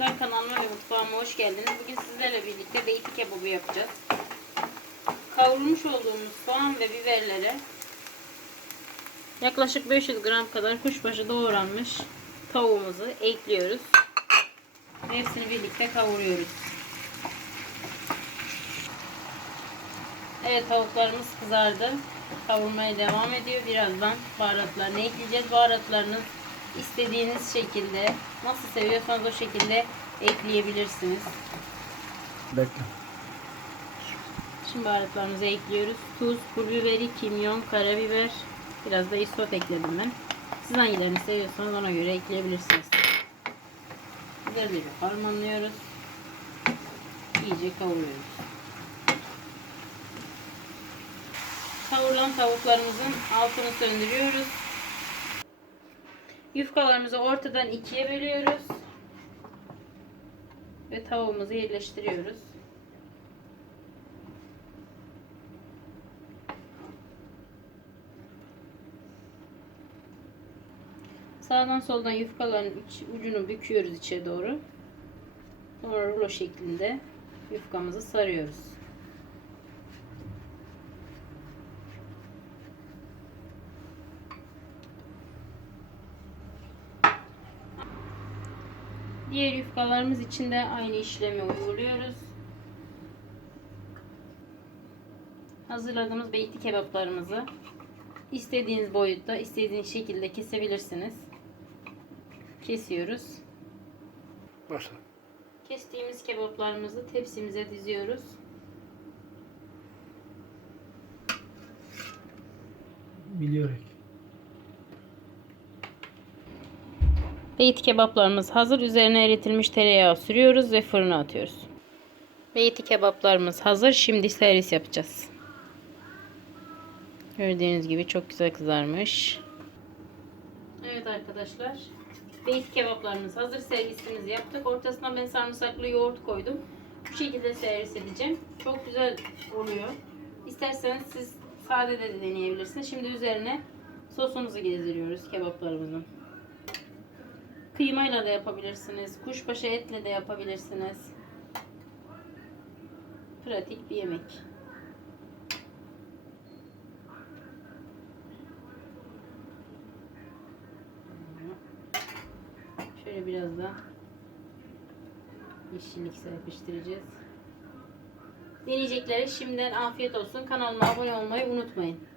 Arkadaşlar kanalıma ve mutfağıma hoş geldiniz. Bugün sizlerle birlikte beyti kebabı yapacağız. Kavrulmuş olduğumuz soğan ve biberlere yaklaşık 500 gram kadar kuşbaşı doğranmış tavuğumuzu ekliyoruz. Ve Hepsini birlikte kavuruyoruz. Evet tavuklarımız kızardı. Kavurmaya devam ediyor. Birazdan baharatlarını ekleyeceğiz. Baharatlarını istediğiniz şekilde nasıl seviyorsanız o şekilde ekleyebilirsiniz. Bekle. Şimdi baharatlarımızı ekliyoruz. Tuz, pul biberi, kimyon, karabiber, biraz da isot ekledim ben. Siz hangilerini seviyorsanız ona göre ekleyebilirsiniz. Güzelce harmanlıyoruz. İyice kavuruyoruz. Kavurulan tavuklarımızın altını söndürüyoruz. Yufkalarımızı ortadan ikiye bölüyoruz. Ve tavuğumuzu yerleştiriyoruz. Sağdan soldan yufkaların iç- ucunu büküyoruz içe doğru. Sonra rulo şeklinde yufkamızı sarıyoruz. Diğer yufkalarımız için de aynı işlemi uyguluyoruz. Hazırladığımız beyti kebaplarımızı istediğiniz boyutta, istediğiniz şekilde kesebilirsiniz. Kesiyoruz. Başla. Kestiğimiz kebaplarımızı tepsimize diziyoruz. Biliyorum. Beyti kebaplarımız hazır. Üzerine eritilmiş tereyağı sürüyoruz ve fırına atıyoruz. Beyti kebaplarımız hazır. Şimdi servis yapacağız. Gördüğünüz gibi çok güzel kızarmış. Evet arkadaşlar. Beyti kebaplarımız hazır. Servisimizi yaptık. Ortasına ben sarımsaklı yoğurt koydum. Bu şekilde servis edeceğim. Çok güzel oluyor. İsterseniz siz sade de deneyebilirsiniz. Şimdi üzerine sosumuzu gezdiriyoruz kebaplarımızın. Kıymayla da yapabilirsiniz. Kuşbaşı etle de yapabilirsiniz. Pratik bir yemek. Şöyle biraz da yeşillik serpiştireceğiz. Deneyeceklere şimdiden afiyet olsun. Kanalıma abone olmayı unutmayın.